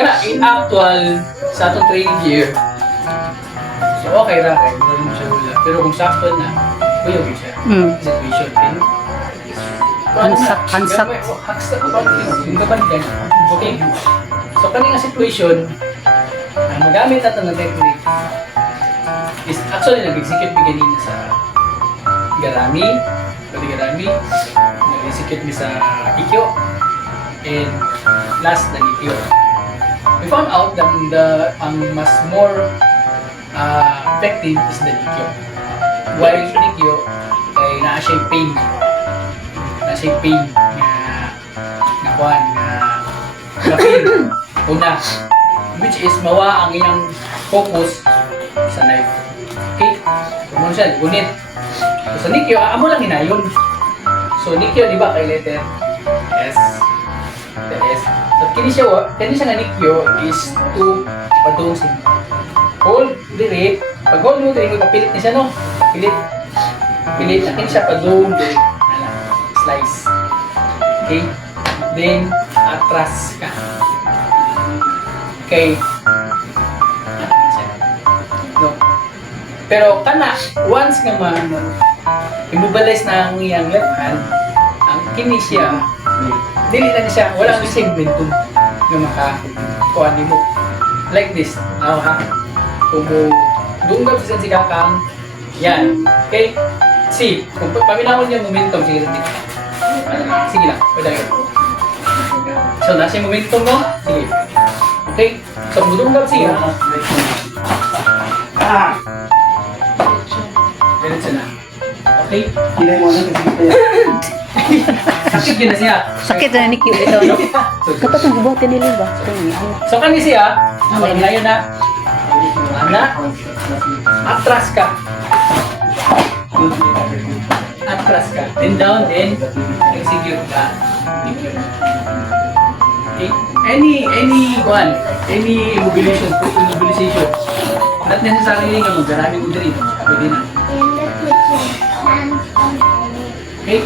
Kana, in actual, sa atong training gear, so okay ra, kaya hindi mo siya wala. Pero kung sakto na, kuyog yun siya. Situation, okay? Hansak. Haksak about yung gaban din. Okay? So, kanina situation, ang magamit natin ng technique is actually nag-execute mi ganina sa Garami, nag-execute mi sa Ikyo, and last na Ikyo. We found out that ang mas more effective is the Ikyo. While Ikyo ay naa siya pain. Na siya pain na kuhan, na feel una, which is mawa ang iyang focus sa knife. Okay? So, muna siya, unit. So, sa Nikyo, amo lang hinayon. So, Nikyo, di ba, kay letter S. The S. So, kini siya nga Nikyo is to padung sin. Hold, dili. Pag hold mo, dili mo, papilit na siya, no? Pilit. Kini siya padung, dili. Slice. Okay? Then, atras ka. Okay. No. Pero kana, once nga immobilize na ang iyang left hand, ang kini siya, dili na siya, wala ang segmentum nga makakuha mo. Like this. Now ha. Kung dunggab sa kakang, yan. Okay? See, kung paminahon niya momentum, sige lang. Sige lang, pwede yun. So, nasa yung momentum mo? Sige. Okay? So, mudunggab siya. Diretso na. Okay? Kinay mo na kasi ito Sakit yun na siya. Sakit na Nikyo ito. Kapag ang gibuhat nila ba? So, kani siya, ang ngayon na, atras ka. Atras ka. Then down, then execute ka. Okay? Any immobilization. Not necessarily nga magdarami mo dito. Pwede na. Okay?